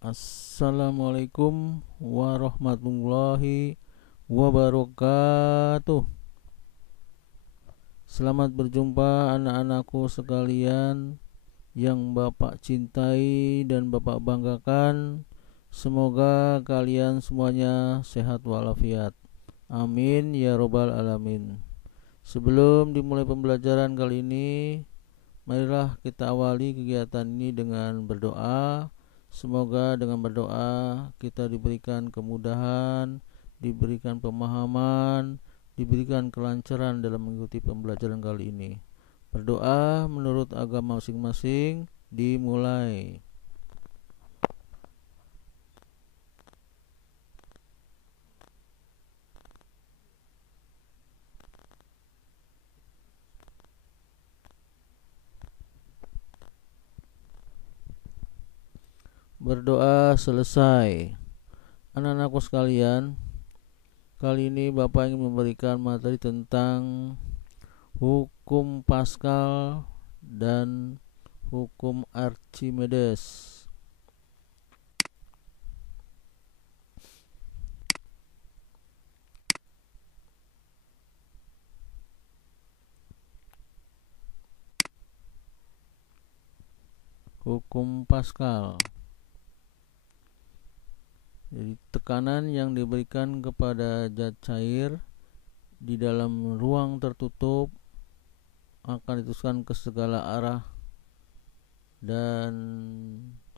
Assalamualaikum warahmatullahi wabarakatuh. Selamat berjumpa anak-anakku sekalian yang Bapak cintai dan Bapak banggakan. Semoga kalian semuanya sehat walafiat. Amin ya robbal alamin. Sebelum dimulai pembelajaran kali ini, marilah kita awali kegiatan ini dengan berdoa. Semoga dengan berdoa kita diberikan kemudahan, diberikan pemahaman, diberikan kelancaran dalam mengikuti pembelajaran kali ini. Berdoa menurut agama masing-masing dimulai. Berdoa selesai. Anak-anakku sekalian, kali ini Bapak ingin memberikan materi tentang hukum Pascal dan hukum Archimedes. Hukum Pascal. Jadi tekanan yang diberikan kepada zat cair di dalam ruang tertutup akan diteruskan ke segala arah dan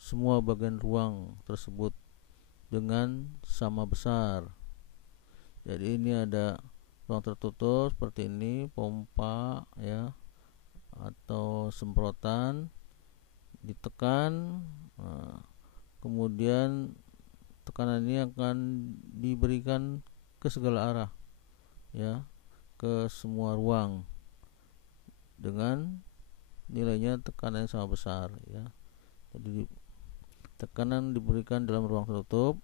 semua bagian ruang tersebut dengan sama besar. Jadi ini ada ruang tertutup seperti ini, pompa ya, atau semprotan ditekan, kemudian tekanan ini akan diberikan ke segala arah ya, ke semua ruang dengan nilainya tekanan yang sama besar ya. Jadi tekanan diberikan dalam ruang tertutup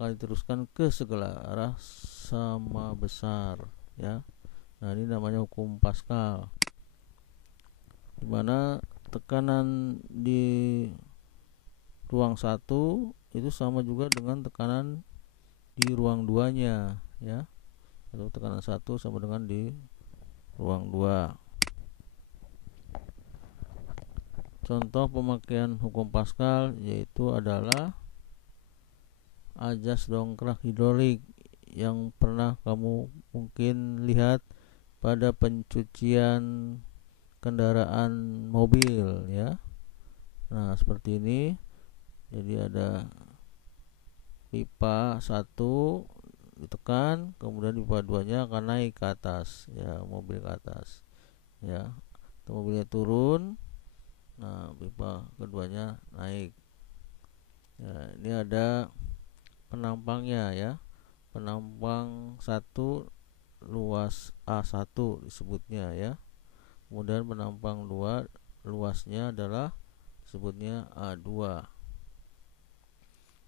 akan diteruskan ke segala arah sama besar ya. Nah, ini namanya hukum Pascal, dimana tekanan di ruang 1 itu sama juga dengan tekanan di ruang 2-nya ya, atau tekanan 1 sama dengan di ruang 2. Contoh pemakaian hukum Pascal yaitu adalah ajas dongkrak hidrolik yang pernah kamu mungkin lihat pada pencucian kendaraan mobil ya. Nah, seperti ini. Jadi ada pipa 1 ditekan, kemudian pipa 2-nya akan naik ke atas ya, mobil ke atas ya. Mobilnya turun, nah pipa keduanya naik ya. Ini ada penampangnya ya, penampang 1 luas A1 disebutnya ya. Kemudian penampang 2 luasnya adalah disebutnya A2.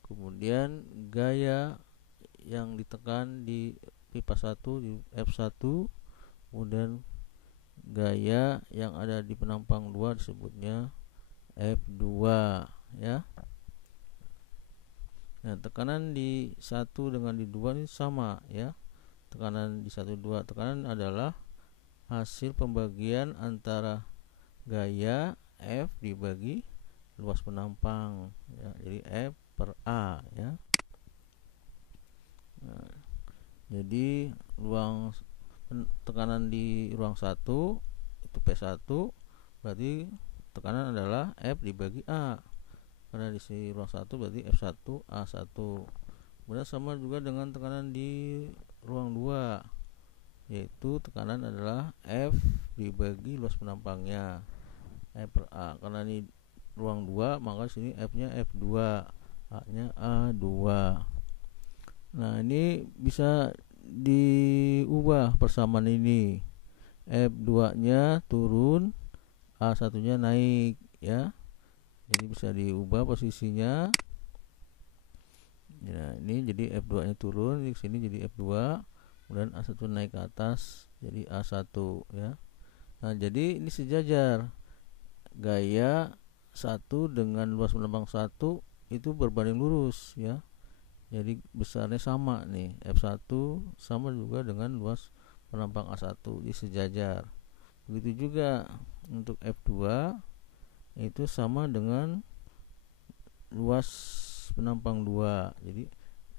Kemudian gaya yang ditekan di pipa 1 di F1, kemudian gaya yang ada di penampang 2 disebutnya F2 ya. Nah, tekanan di 1 dengan di 2 ini sama ya. Tekanan di 1 2, tekanan adalah hasil pembagian antara gaya F dibagi luas penampang ya. Jadi F per A ya. Nah, jadi tekanan di ruang 1 itu P1, berarti tekanan adalah F dibagi A. Karena di sini ruang 1 berarti F1 A1. Kemudian sama juga dengan tekanan di ruang 2, yaitu tekanan adalah F dibagi luas penampangnya F per A. Karena ini ruang 2, maka sini F-nya F2, A-nya A2. Nah, ini bisa diubah persamaan ini. F2-nya turun, A1-nya naik ya. Jadi bisa diubah posisinya. Ya, ini jadi F2-nya turun, di sini jadi F2, kemudian A1 naik ke atas jadi A1 ya. Nah, jadi ini sejajar. Gaya 1 dengan luas penampang 1 itu berbanding lurus ya. Jadi besarnya sama nih, F1 sama juga dengan luas penampang A1, di sejajar. Begitu juga untuk F2 itu sama dengan luas penampang 2. Jadi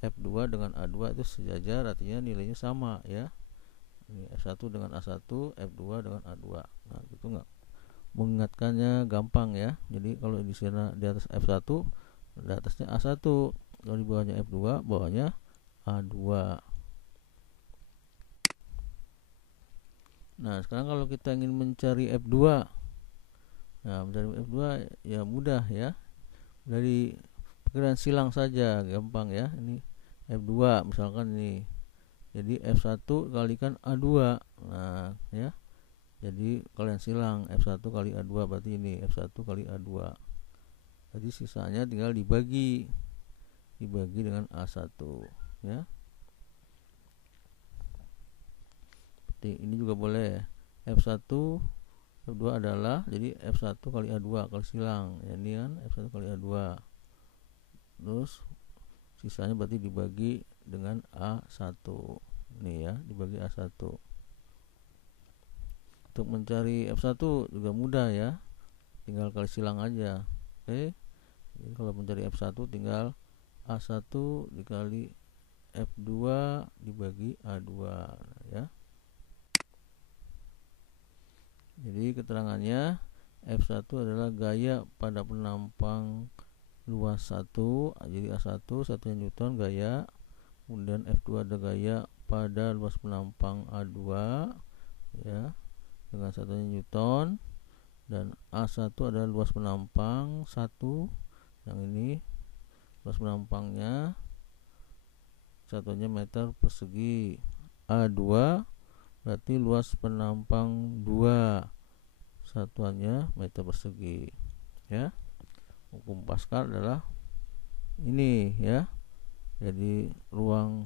F2 dengan A2 itu sejajar, artinya nilainya sama ya. Ini F1 dengan A1, F2 dengan A2. Nah, gitu enggak? Mengingatkannya gampang ya. Jadi kalau di sana di atas F1, di atasnya A1. Kalau di bawahnya F2, bawahnya A2. Nah, sekarang kalau kita ingin mencari F2, nah mencari F2 ya mudah ya. Dari perkiraan silang saja, gampang ya. Ini F2 misalkan ini. Jadi F1 kalikan A2. Nah, ya. Jadi kalian silang F1 kali A2 berarti ini F1 kali A2. Jadi sisanya tinggal dibagi dengan A1 ya. Seperti ini juga boleh. F1 F2 adalah jadi F1 kali A2 kali silang ya, ini kan F1 kali A2. Terus sisanya berarti dibagi dengan A1 nih ya, dibagi A1. Untuk mencari F1 juga mudah ya, tinggal kali silang aja. Oke. Jadi kalau mencari F1 tinggal A1 dikali F2 dibagi A2 ya. Jadi keterangannya F1 adalah gaya pada penampang luas 1. Jadi A1 satunya Newton gaya. Kemudian F2 ada gaya pada luas penampang A2 ya, dengan satunya Newton. Dan A1 adalah luas penampang 1. Yang ini luas penampangnya satunya meter persegi. A2 berarti luas penampang 2, satuannya meter persegi ya. Hukum Pascal adalah ini ya. Jadi ruang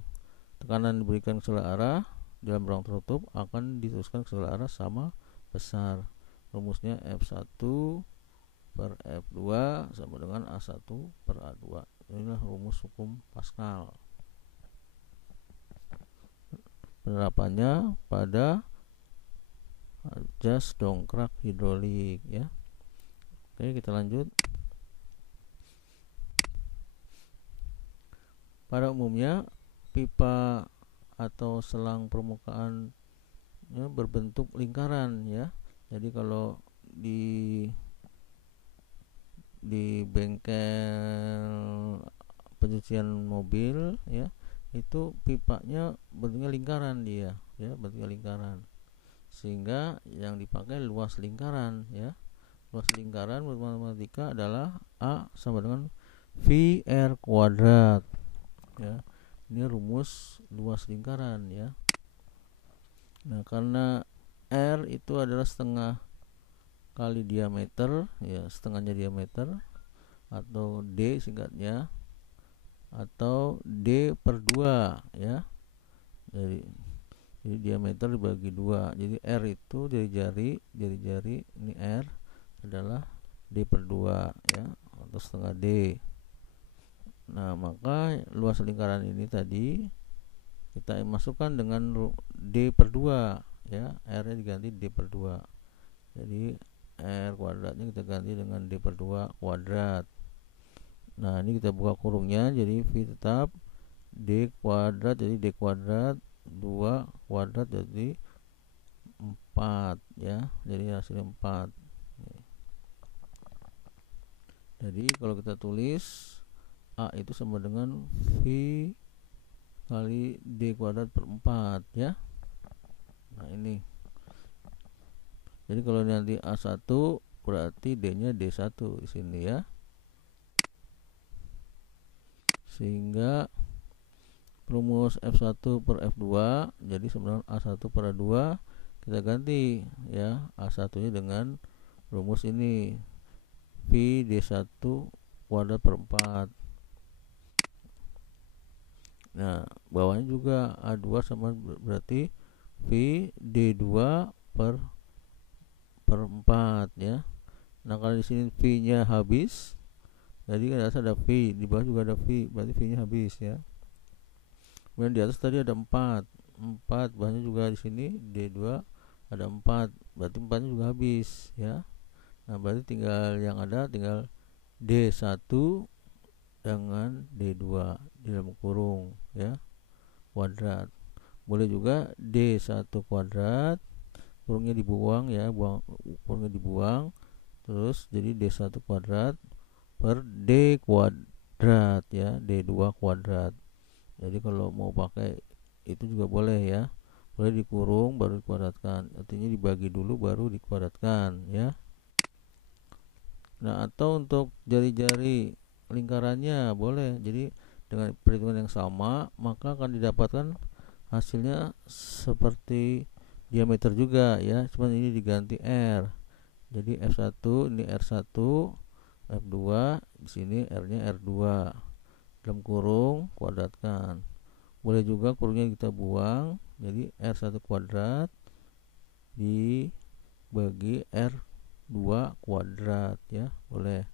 tekanan diberikan keselah arah dalam ruang tertutup akan diteruskan keselah arah sama besar. Rumusnya F1 per F2 sama dengan A1 per A2. Inilah rumus hukum Pascal. Penerapannya pada jas dongkrak hidrolik ya. Oke, kita lanjut. Pada umumnya pipa atau selang permukaan ya, berbentuk lingkaran ya. Jadi kalau di bengkel pencucian mobil ya, itu pipanya bentuknya lingkaran dia ya, bentuknya lingkaran, sehingga yang dipakai luas lingkaran ya. Luas lingkaran menurut matematika adalah A sama dengan VR kuadrat ya. Ini rumus luas lingkaran ya. Nah, karena R itu adalah setengah kali diameter ya, setengahnya diameter, atau D singkatnya, atau D per 2 ya. Jadi diameter dibagi 2. Jadi R itu jari-jari ini R adalah D per 2 ya, atau setengah D. Nah, maka luas lingkaran ini tadi kita masukkan dengan D per 2 ya, R nya diganti D per 2. Jadi R kuadratnya kita ganti dengan D per 2 kuadrat. Nah, ini kita buka kurungnya, jadi V tetap D kuadrat, jadi D kuadrat 2 kuadrat jadi 4 ya. Jadi hasilnya 4. Jadi kalau kita tulis A itu sama dengan V kali D kuadrat per 4 ya. Nah, ini. Jadi kalau nanti A1 berarti D-nya D1 di sini ya. Sehingga rumus F1 per F2 jadi sama dengan A1 per A2. Kita ganti ya A1 nya dengan rumus ini, V D1 kuadrat per 4. Nah, bawahnya juga A2 sama berarti V D2 per 4 ya. Nah, kalau di sini V-nya habis Jadi di atas ada V, di bawah juga ada V, berarti V nya habis ya. Kemudian di atas tadi ada 4 bahannya juga di sini D2 ada 4, berarti 4 nya juga habis ya. Nah berarti tinggal yang ada tinggal D1 dengan D2 di dalam kurung ya, kuadrat. Boleh juga D1 kuadrat, kurungnya dibuang ya, kurungnya dibuang, terus jadi D1 kuadrat per D kuadrat ya, D2 kuadrat. Jadi kalau mau pakai itu juga boleh ya, boleh dikurung baru dikuadratkan, artinya dibagi dulu baru dikuadratkan ya. Nah atau untuk jari-jari lingkarannya boleh, jadi dengan perhitungan yang sama maka akan didapatkan hasilnya seperti diameter juga ya, cuman ini diganti R. Jadi F1 ini R1, F2 di sini R-nya R2 dalam kurung kuadratkan. Boleh juga kurungnya kita buang, jadi R1 kuadrat dibagi R2 kuadrat ya, boleh.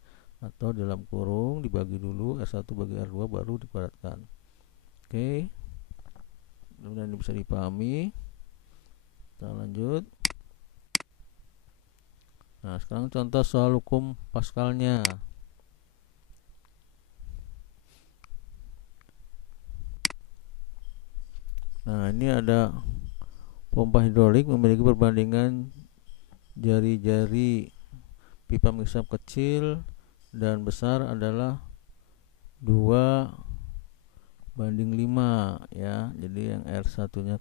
Atau dalam kurung dibagi dulu R1 bagi R2 baru dikuadratkan. Oke, mudah-mudahan ini bisa dipahami. Kita lanjut. Nah sekarang contoh soal hukum Pascalnya. Nah ini ada pompa hidrolik memiliki perbandingan jari-jari pipa mengisap kecil dan besar adalah 2:5 ya. Jadi yang R1 nya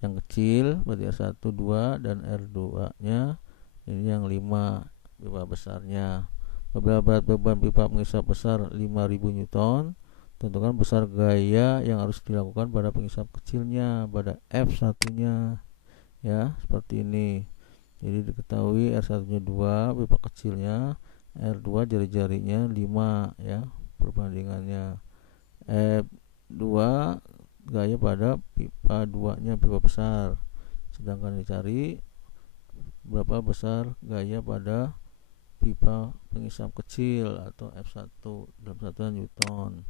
yang kecil berarti R1 2 dan R2 nya ini yang 5 pipa besarnya. Apabila berat beban pipa mengisap besar 5000 Newton, tentukan besar gaya yang harus dilakukan pada pengisap kecilnya pada F1 nya ya, seperti ini. Jadi diketahui R1 nya 2, pipa kecilnya, R2 jari-jarinya 5 ya, perbandingannya. F2 gaya pada pipa 2 nya, pipa besar, sedangkan dicari berapa besar gaya pada pipa pengisap kecil atau F1 dalam satuan Newton.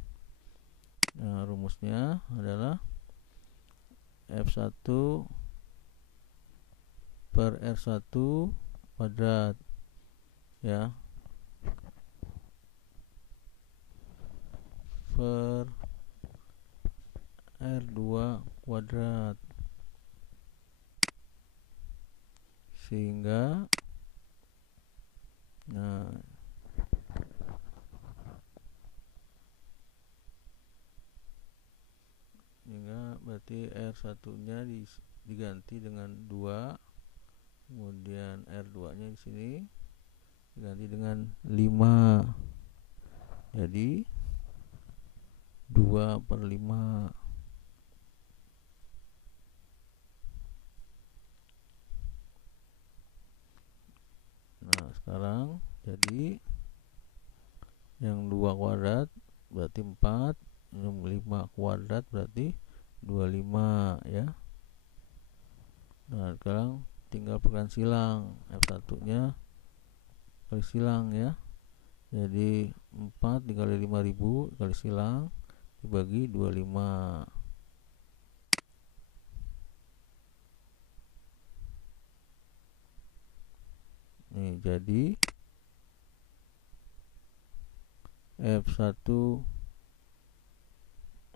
Nah rumusnya adalah F1 per R1 kuadrat ya, per R2 kuadrat, sehingga nah sehingga berarti R1 nya diganti dengan 2, kemudian R2 nya di sini diganti dengan 5, jadi 2/5. Nah sekarang jadi yang 2 kuadrat berarti 4, yang 5 kuadrat berarti 25 ya. Nah sekarang tinggal pekan silang, F1 nya kali silang ya, jadi 4 dikali 5000 kali silang dibagi 25. Nih jadi F1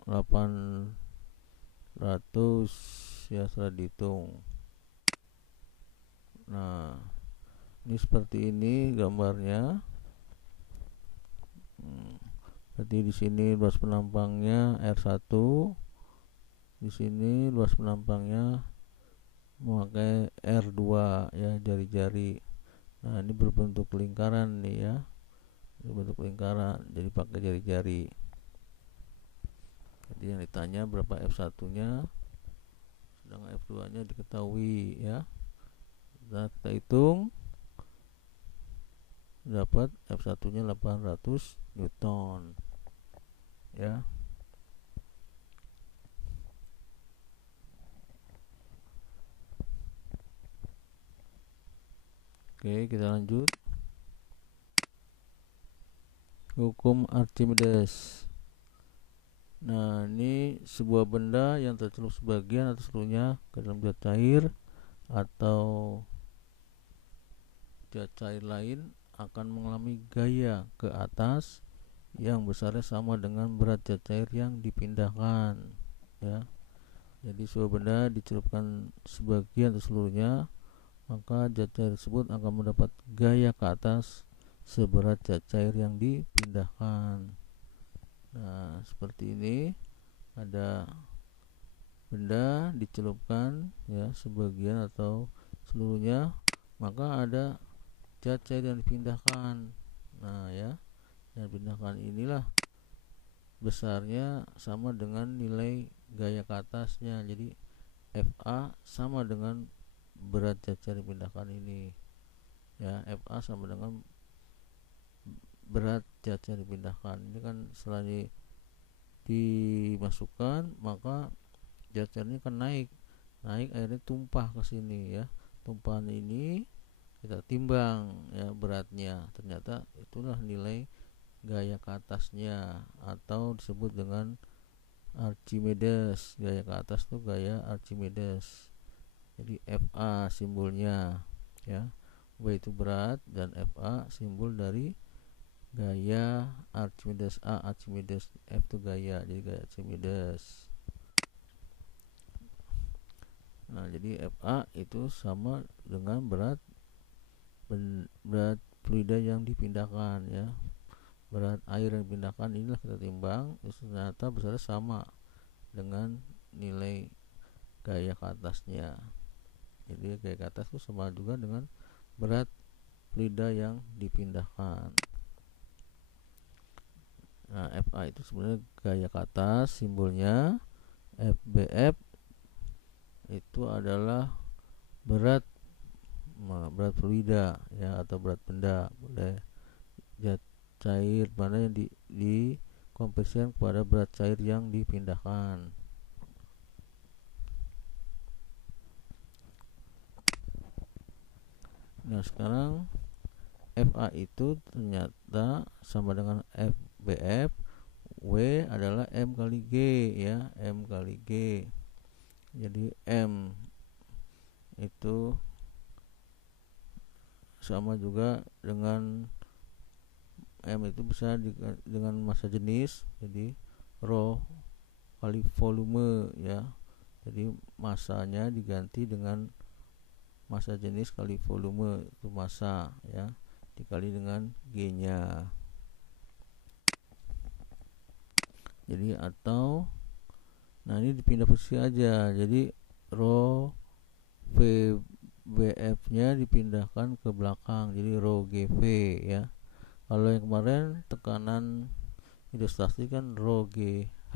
800 ya setelah dihitung. Nah ini seperti ini gambarnya. Berarti di sini luas penampangnya R1, di sini luas penampangnya memakai R2 ya, jari-jari. Nah ini berbentuk lingkaran nih ya, berbentuk lingkaran, jadi pakai jari-jari. Jadi yang ditanya berapa F1 nya, sedangkan F2 nya diketahui ya. Nah kita hitung, dapat F1 nya 800 Newton ya. Oke kita lanjut. hukum Archimedes. Nah, ini sebuah benda yang tercelup sebagian atau seluruhnya ke dalam zat cair atau zat cair lain akan mengalami gaya ke atas yang besarnya sama dengan berat zat cair yang dipindahkan, ya. Jadi sebuah benda dicelupkan sebagian atau seluruhnya, maka zat cair tersebut akan mendapat gaya ke atas seberat zat cair yang dipindahkan. Nah, seperti ini, ada benda dicelupkan ya sebagian atau seluruhnya, maka ada zat cair yang dipindahkan. Nah, ya, yang dipindahkan inilah besarnya sama dengan nilai gaya ke atasnya. Jadi FA sama dengan berat zat cair dipindahkan ini. Ya, FA sama dengan berat zat cair dipindahkan. Ini kan setelah dimasukkan, maka zat cairnya kan naik akhirnya tumpah ke sini, ya. Tumpahan ini kita timbang ya beratnya, ternyata itulah nilai gaya ke atasnya atau disebut dengan Archimedes. Gaya ke atas tuh gaya Archimedes. Jadi FA simbolnya, ya. W itu berat dan FA simbol dari gaya Archimedes. A Archimedes, F itu gaya, jadi gaya Archimedes. Nah, jadi FA itu sama dengan berat fluida yang dipindahkan, ya. Berat air yang dipindahkan inilah kita timbang, ternyata besarnya sama dengan nilai gaya ke atasnya. Jadi gaya ke atas itu sama juga dengan berat fluida yang dipindahkan. Nah, FA itu sebenarnya gaya ke atas, simbolnya. FBF itu adalah berat fluida, ya, atau berat benda, boleh zat cair mana yang dikonversikan kepada berat cair yang dipindahkan. Nah, sekarang FA itu ternyata sama dengan FBF. W adalah M kali G, ya, M kali G. Jadi M itu sama juga dengan M itu bisa dengan massa jenis, jadi rho kali volume, ya. Jadi massanya diganti dengan massa jenis kali volume, itu massa, ya, dikali dengan G-nya. Jadi atau nah ini dipindah posisi aja, jadi rho VBF-nya dipindahkan ke belakang, jadi rho GV, ya. Kalau yang kemarin tekanan hidrostatik kan rho GH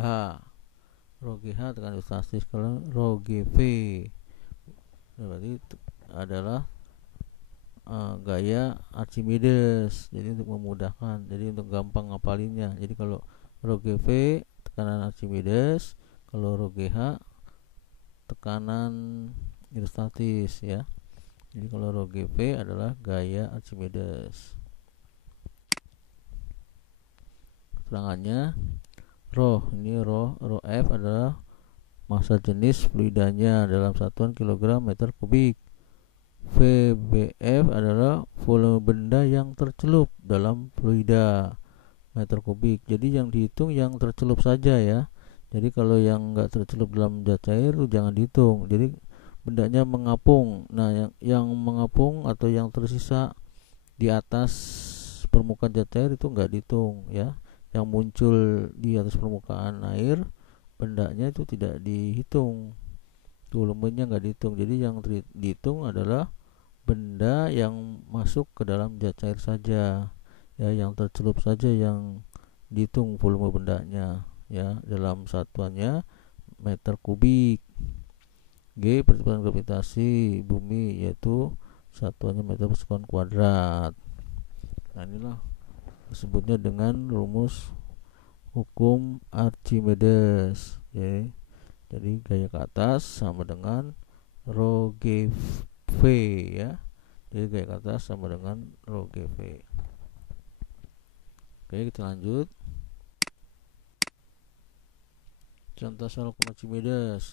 tekanan hidrostatik, kalau rho GV berarti adalah gaya Archimedes. Jadi untuk memudahkan, jadi untuk gampang ngapalinnya, jadi kalau rho GV tekanan Archimedes, kalau rho GH tekanan hidrostatis, ya. Jadi kalau rho GV adalah gaya Archimedes. Keterangannya rho F adalah massa jenis fluidanya dalam satuan kilogram meter kubik. VBF adalah volume benda yang tercelup dalam fluida meter kubik. Jadi yang dihitung yang tercelup saja, ya. Jadi kalau yang enggak tercelup dalam zat cair jangan dihitung. Jadi bendanya mengapung. Nah, yang mengapung atau yang tersisa di atas permukaan zat cair itu enggak dihitung, ya. Yang muncul di atas permukaan air, bendanya itu tidak dihitung, volumenya enggak dihitung. Jadi yang dihitung adalah benda yang masuk ke dalam zat cair saja, ya, yang tercelup saja yang dihitung volume bendanya, ya, dalam satuannya meter kubik. G percepatan gravitasi bumi, yaitu satuannya meter per sekon kuadrat. Nah, inilah disebutnya dengan rumus hukum Archimedes, ya. Jadi gaya ke atas sama dengan rho GV, ya. Jadi gaya ke atas sama dengan rho GV. Oke, kita lanjut. Contoh soal Archimedes.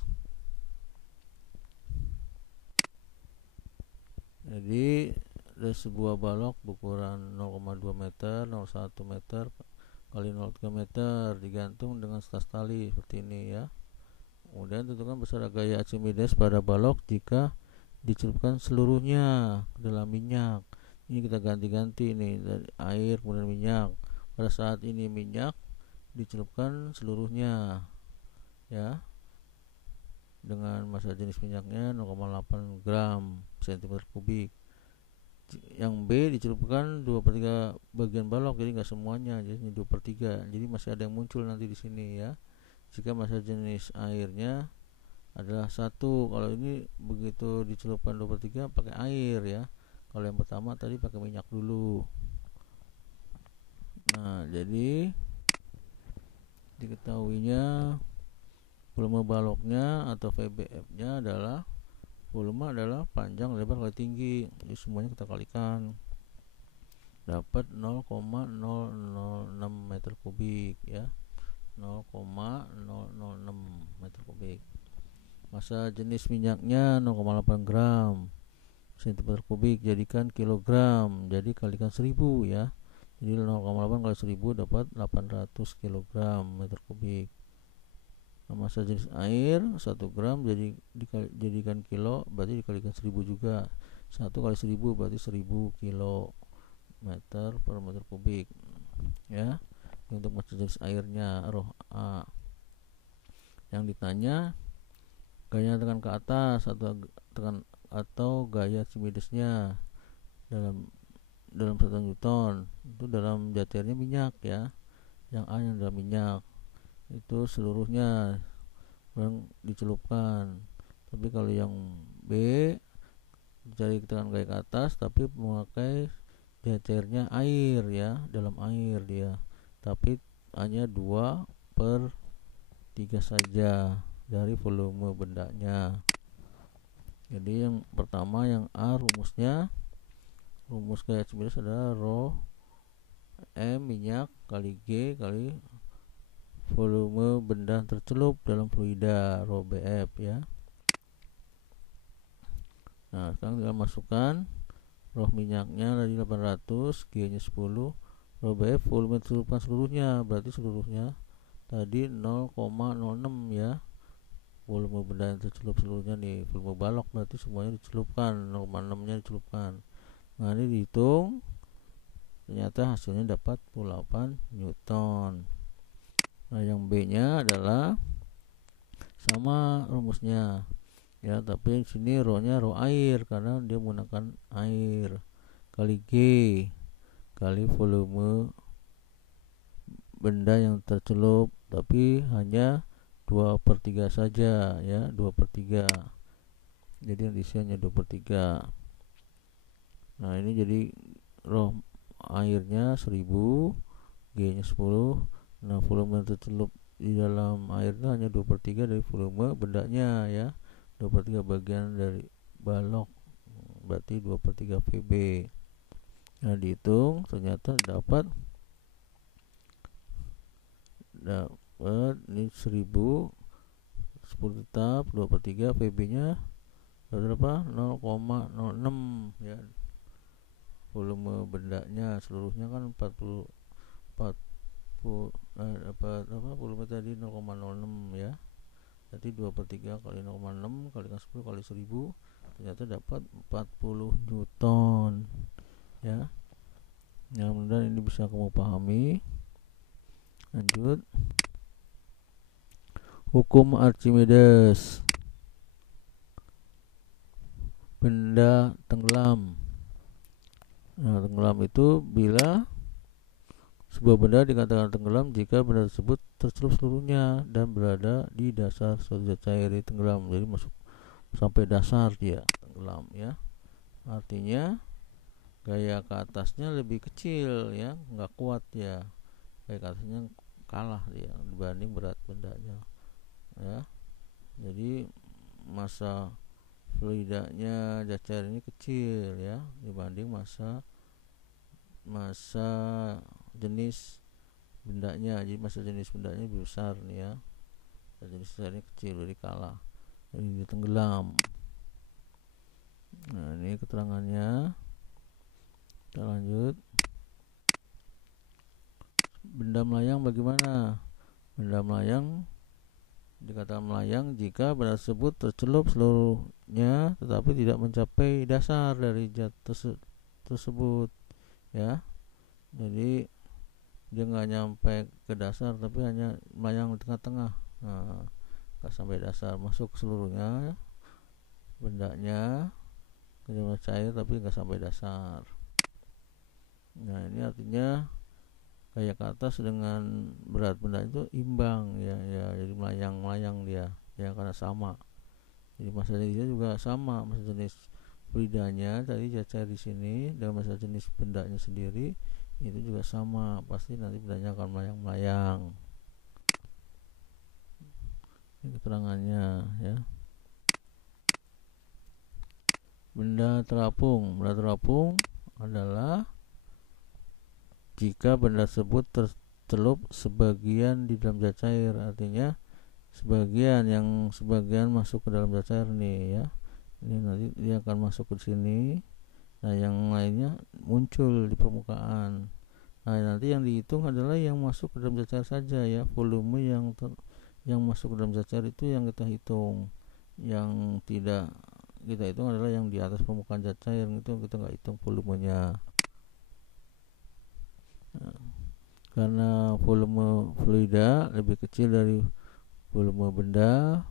Jadi ada sebuah balok berukuran 0,2 meter, 0,1 meter kali 0,3 meter digantung dengan setas tali seperti ini ya. Kemudian tentukan besar gaya Archimedes pada balok jika dicelupkan seluruhnya ke dalam minyak. Ini kita ganti-ganti nih, dari air kemudian minyak. Pada saat ini minyak dicelupkan seluruhnya ya, dengan massa jenis minyaknya 0,8 gram cm kubik. Yang B dicelupkan 2/3 bagian balok, jadi nggak semuanya, jadi 2/3. Jadi masih ada yang muncul nanti di sini ya. Jika massa jenis airnya adalah 1, kalau ini begitu dicelupkan 2/3 pakai air ya. Kalau yang pertama tadi pakai minyak dulu. Nah, jadi diketahuinya volume baloknya atau VBF-nya adalah, volume adalah panjang lebar kali tinggi, jadi semuanya kita kalikan, dapat 0,006 meter kubik ya, 0,006 meter kubik. Massa jenis minyaknya 0,8 gram cm kubik, jadikan kilogram, jadi kalikan 1000 ya. Jadi 0,8 kali 1000 dapat 800 kg meter kubik. Nah, massa jenis air 1 gram, jadi dijadikan kilo, berarti dikalikan 1000 juga. 1 kali 1000 berarti 1000 kilo meter per meter kubik ya. Ini untuk massa jenis airnya, roh A. Yang ditanya gaya tekan ke atas atau gaya Archimedesnya dalam 1 Newton itu dalam jatirnya minyak ya. Yang A yang dalam minyak itu seluruhnya yang dicelupkan. Tapi kalau yang B cari tekan gaya ke atas tapi memakai jatirnya air ya, dalam air dia, tapi hanya 2/3 saja dari volume bendanya. Jadi yang pertama yang A, rumus gaya Archimedes adalah rho M minyak kali G kali volume benda tercelup dalam fluida, rho BF ya. Nah, sekarang tinggal masukkan rho minyaknya dari 800, G nya 10, rho BF volume tercelupkan seluruhnya, berarti seluruhnya tadi 0,06 ya. Volume benda yang tercelup seluruhnya nih, volume balok berarti semuanya dicelupkan, 0,6 nya dicelupkan. Nah, ini dihitung, ternyata hasilnya dapat 48 Newton. Nah, yang B nya adalah sama rumusnya ya, tapi sini rho nya rho air karena dia menggunakan air, kali G kali volume benda yang tercelup, tapi hanya 2/3 saja ya, 2/3. Jadi yang diisi hanya 2/3. Nah, ini jadi rho airnya 1000, G nya 10. Nah, volume yang tercelup di dalam airnya hanya 2/3 dari volume bendanya ya, 2/3 bagian dari balok, berarti 2/3 VB. Nah, dihitung ternyata dapat ini 1000, 10 tetap, 2/3 VB nya berapa? 0,06 ya. Volume bendanya seluruhnya kan 40 dapat apa, volume tadi 0,06 ya. Jadi 2/3 kali 0,6 kali 10 kali 1000 ternyata dapat 40 Newton ya. Yang mudah ini bisa kamu pahami. Lanjut, hukum Archimedes, benda tenggelam. Nah, tenggelam itu bila sebuah benda dikatakan tenggelam jika benda tersebut tercelup seluruhnya dan berada di dasar suatu zat cair. Tenggelam jadi masuk sampai dasar, dia tenggelam ya. Artinya gaya ke atasnya lebih kecil ya, nggak kuat ya, gaya ke atasnya kalah dia dibanding berat bendanya ya. Jadi massa fluidanya zat cair ini kecil ya dibanding massa jenis bendanya. Jadi massa jenis bendanya lebih besar nih ya, massa jenis besarnya kecil, jadi kalah, jadi dia tenggelam. Nah ini keterangannya. Kita lanjut. Benda melayang bagaimana? Benda melayang dikatakan melayang jika benda tersebut tercelup seluruhnya tetapi tidak mencapai dasar dari zat tersebut ya. Jadi dia nggak nyampe ke dasar tapi hanya melayang di tengah-tengah, nah nggak sampai dasar, masuk seluruhnya bendanya ke dalam cair tapi nggak sampai dasar. Nah ini artinya kayak ke atas dengan berat benda itu imbang ya, jadi melayang dia ya, karena sama. Jadi massa jenisnya juga sama, massa jenis fluidanya tadi zat cair di sini dengan massa jenis bendanya sendiri itu juga sama, pasti nanti bendanya akan melayang. Ini keterangannya ya. Benda terapung adalah jika benda tersebut tercelup sebagian di dalam zat cair, artinya sebagian masuk ke dalam zat cair nih ya. Ini nanti dia akan masuk ke sini. Nah yang lainnya muncul di permukaan. Nah nanti yang dihitung adalah yang masuk ke dalam zat cair saja ya, volume yang masuk ke dalam zat cair itu yang kita hitung. Yang tidak kita hitung adalah yang di atas permukaan zat cair, itu kita nggak hitung volumenya. Nah, karena volume fluida lebih kecil dari volume benda,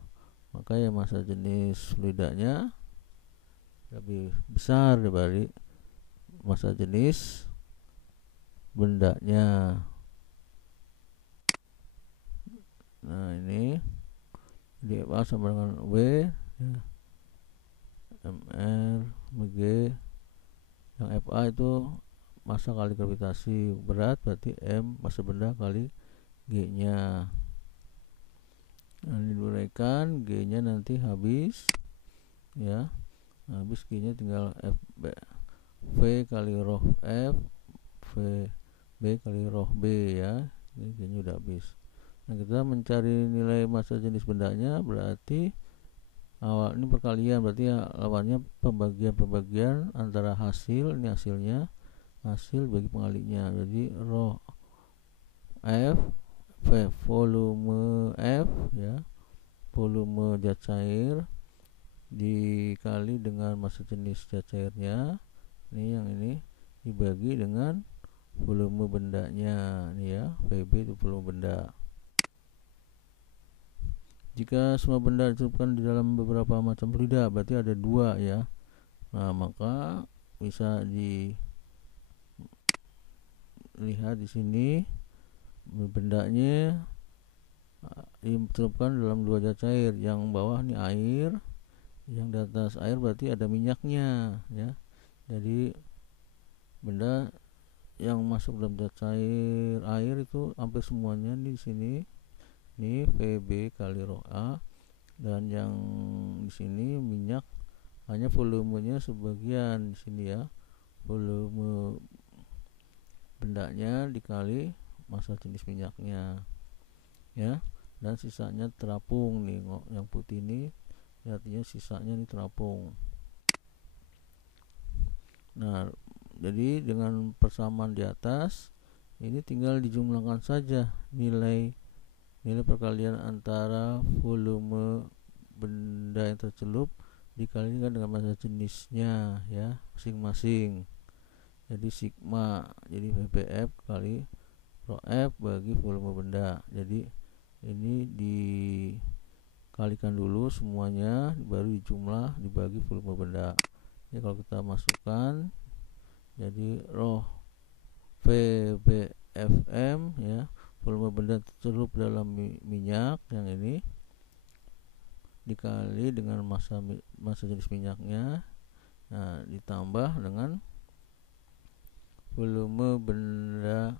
maka ya massa jenis fluidanya lebih besar dibanding massa jenis bendanya. Nah ini di FA sama dengan W ya, MR MG. Yang FA itu massa kali gravitasi berat, berarti M massa benda kali G nya. Nah ini diberikan G nya nanti habis ya, habis G nya tinggal FB V kali roh F V B kali roh B ya, ini G nya udah habis. Nah kita mencari nilai massa jenis bendanya, berarti awal ini perkalian, berarti ya lawannya pembagian antara hasil, ini hasilnya, hasil bagi pengalinya. Jadi roh F V volume F ya, volume zat cair dikali dengan massa jenis zat cairnya, ini yang ini dibagi dengan volume bendanya nih ya, VB itu volume benda. Jika semua benda dicelupkan di dalam beberapa macam fluida, berarti ada dua ya. Nah maka bisa dilihat di sini bendanya dicelupkan dalam dua zat cair, yang bawah nih air, yang di atas air berarti ada minyaknya ya. Jadi benda yang masuk dalam zat cair air itu hampir semuanya nih di sini nih VB kali rho A, dan yang di sini minyak hanya volumenya sebagian di sini ya, volume bendanya dikali massa jenis minyaknya ya, dan sisanya terapung nih, yang putih ini artinya sisanya ini terapung. Nah jadi dengan persamaan di atas ini tinggal dijumlahkan saja nilai perkalian antara volume benda yang tercelup dikalikan dengan massa jenisnya ya masing-masing. Jadi sigma, jadi VBF kali rho F bagi volume benda. Jadi ini dikalikan dulu semuanya, baru dijumlah dibagi volume benda. Ya kalau kita masukkan jadi rho VBFM ya, volume benda tercelup dalam minyak yang ini dikali dengan massa jenis minyaknya, nah ditambah dengan volume benda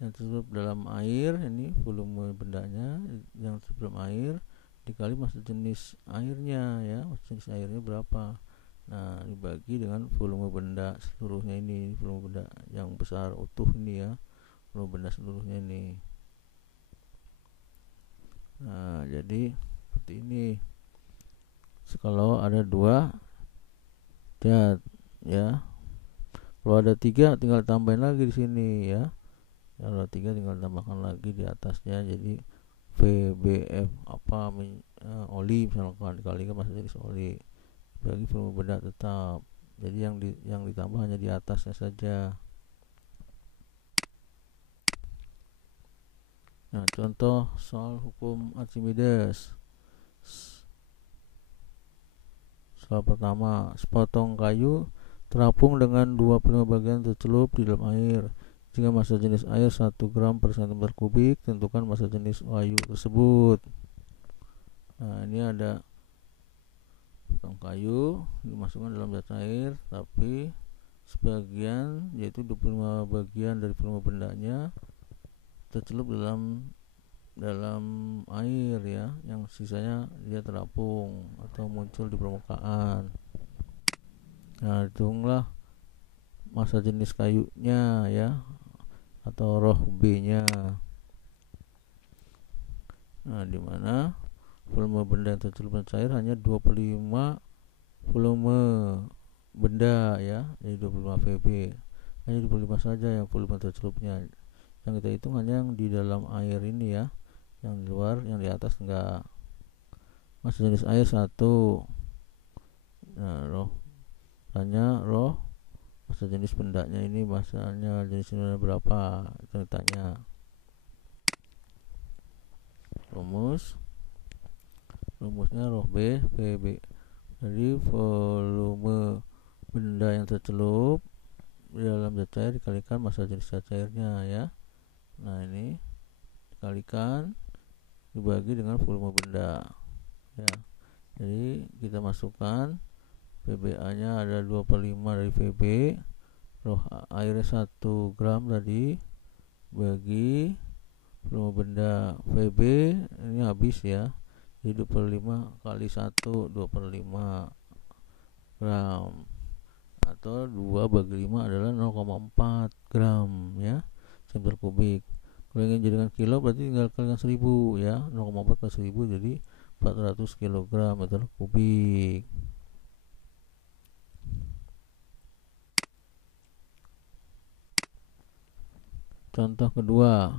yang tercelup dalam air, ini volume bendanya yang tercelup dalam air dikali massa jenis airnya ya, massa jenis airnya berapa, nah dibagi dengan volume benda seluruhnya, ini volume benda yang besar utuh ini ya, volume benda seluruhnya ini. Nah, jadi seperti ini. Kalau ada 2 zat ya. Kalau ada 3 tinggal tambahin lagi di sini ya. Kalau 3 tinggal tambahkan lagi di atasnya, jadi VBF oli misalkan dikalikan massa jenis oli bagi volume benda tetap. Jadi yang ditambah hanya di atasnya saja. Nah, contoh soal hukum Archimedes. Soal pertama, sepotong kayu terapung dengan 25 bagian tercelup di dalam air. Jika massa jenis air 1 gram per cm kubik, tentukan massa jenis kayu tersebut. Nah, ini ada potong kayu dimasukkan dalam zat air, tapi sebagian, yaitu 25 bagian dari volume bendanya tercelup dalam air ya, yang sisanya dia terapung atau muncul di permukaan. Nah, hitunglah massa jenis kayunya ya, atau roh B-nya. Nah, dimana volume benda yang tercelup dalam cair hanya 25 volume benda ya, jadi 25 VB. Hanya 25 saja yang volume tercelupnya. Yang kita hitung hanya yang di dalam air ini ya, yang di luar, yang di atas enggak. Massa jenis air 1. Nah, roh massa jenis bendanya ini, massanya jenisnya berapa, itu ditanya. Rumusnya roh B VB. Jadi volume benda yang tercelup di dalam zat cair dikalikan massa jenis zat cairnya ya. Nah, ini dikalikan dibagi dengan volume benda ya. Jadi kita masukkan VBA nya ada 2/5 dari VB, roh airnya 1 gram tadi, bagi volume benda VB ini habis ya, jadi 25 kali 1 2/5 gram, atau 2/5 adalah 0,4 gram ya, cm kubik. Kalau ingin jadikan kilo berarti tinggal kalikan 1000 ya, 0,4 kali 1000 jadi 400 kg meter kubik. Contoh kedua,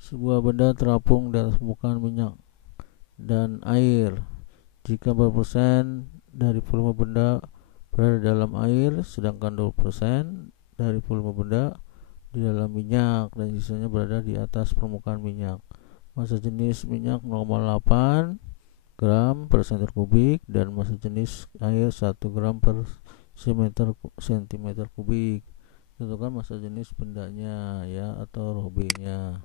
sebuah benda terapung di atas permukaan minyak dan air. Jika berpersen dari volume benda berada dalam air, sedangkan 20% dari volume benda di dalam minyak dan sisanya berada di atas permukaan minyak. Massa jenis minyak 0,8 gram per cm kubik dan massa jenis air 1 gram per cm kubik. Tentukan massa jenis bendanya ya, atau roh B-nya.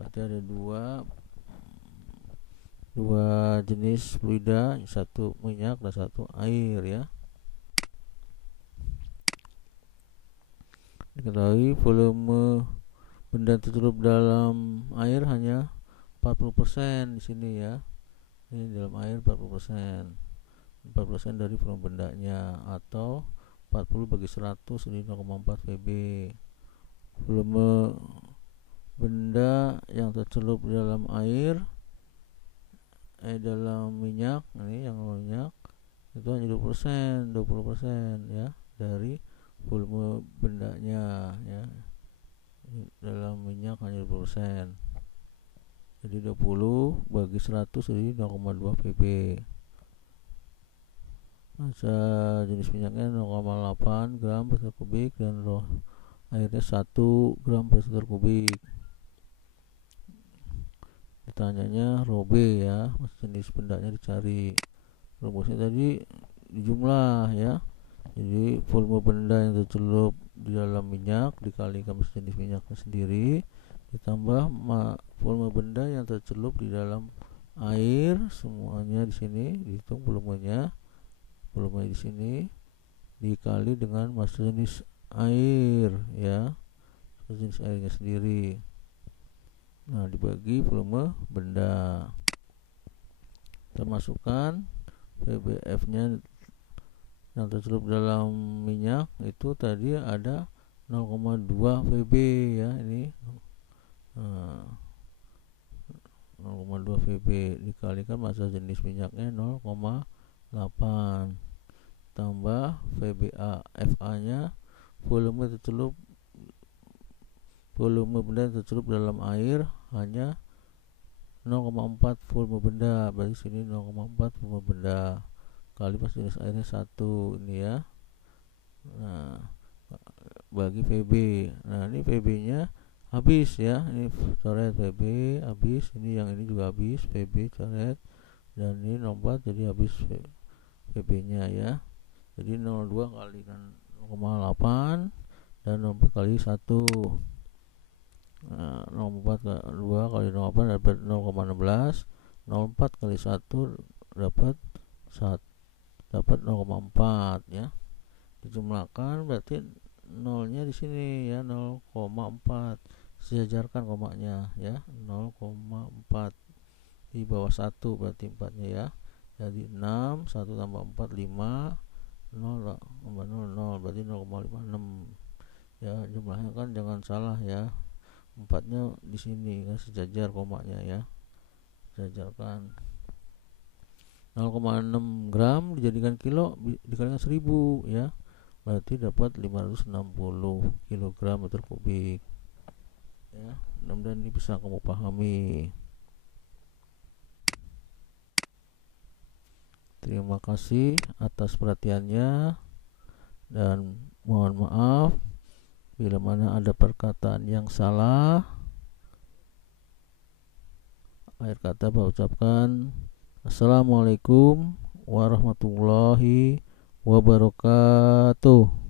Berarti ada dua jenis fluida, satu minyak dan satu air ya. Diketahui volume benda tercelup dalam air hanya 40% di sini ya. Ini dalam air 40%. 4% dari volume bendanya, atau 40 bagi 100 jadi 0,4 VB. Volume benda yang tercelup di dalam air dalam minyak, ini yang minyak itu hanya 20% ya dari volume bendanya ya. Dalam minyak hanya 20%. Jadi 20 bagi 100 jadi 0,2 VB. Massa jenis minyaknya 0,8 gram per meter kubik dan roh airnya 1 gram per meter kubik. Ditanyanya roh B ya, massa jenis bendanya dicari. Rumusnya tadi dijumlah ya. Jadi volume benda yang tercelup di dalam minyak dikalikan massa jenis minyaknya sendiri, ditambah volume benda yang tercelup di dalam air, semuanya di sini dihitung volumenya. Volume di sini dikali dengan massa jenis air ya, massa jenis airnya sendiri. Nah, dibagi volume benda. Kita masukkan VBF nya yang tercelup dalam minyak itu tadi ada 0,2 VB ya ini. 0,2 VB dikalikan massa jenis minyaknya 0,8 tambah VBA. FA nya volume benda yang tercelup dalam air hanya 0,4 volume benda, berarti sini 0,4 volume benda kali pas jenis airnya 1 ini ya. Nah, bagi VB. Nah, ini VB nya habis ya, ini coret VB habis, ini yang ini juga habis VB coret, dan ini 0,4 jadi habis VB nya ya. Jadi 0,2 kali 0,8 dan 0,4 kali 1. Nah, 0,4 kali 2 kali 0,8 dapat 0,16. 0,4 kali 1 dapat 0,4 ya. Dijumlahkan berarti nolnya di sini ya, 0,4. Sejajarkan komanya ya, 0,4 di bawah 1 berarti 4 nya ya. Jadi 6, 1 tambah 4 5, 0 tambah 0 0 berarti 0,56 ya. Jumlahnya kan jangan salah ya, 4 nya di sini kan sejajar komanya ya. Sejajarkan. 0,6 gram dijadikan kilo dikalikan 1000 ya, berarti dapat 560 kg meter kubik ya. Mudah-mudahan ini bisa kamu pahami. Terima kasih atas perhatiannya, dan mohon maaf bila mana ada perkataan yang salah. Akhir kata saya ucapkan Assalamualaikum warahmatullahi wabarakatuh.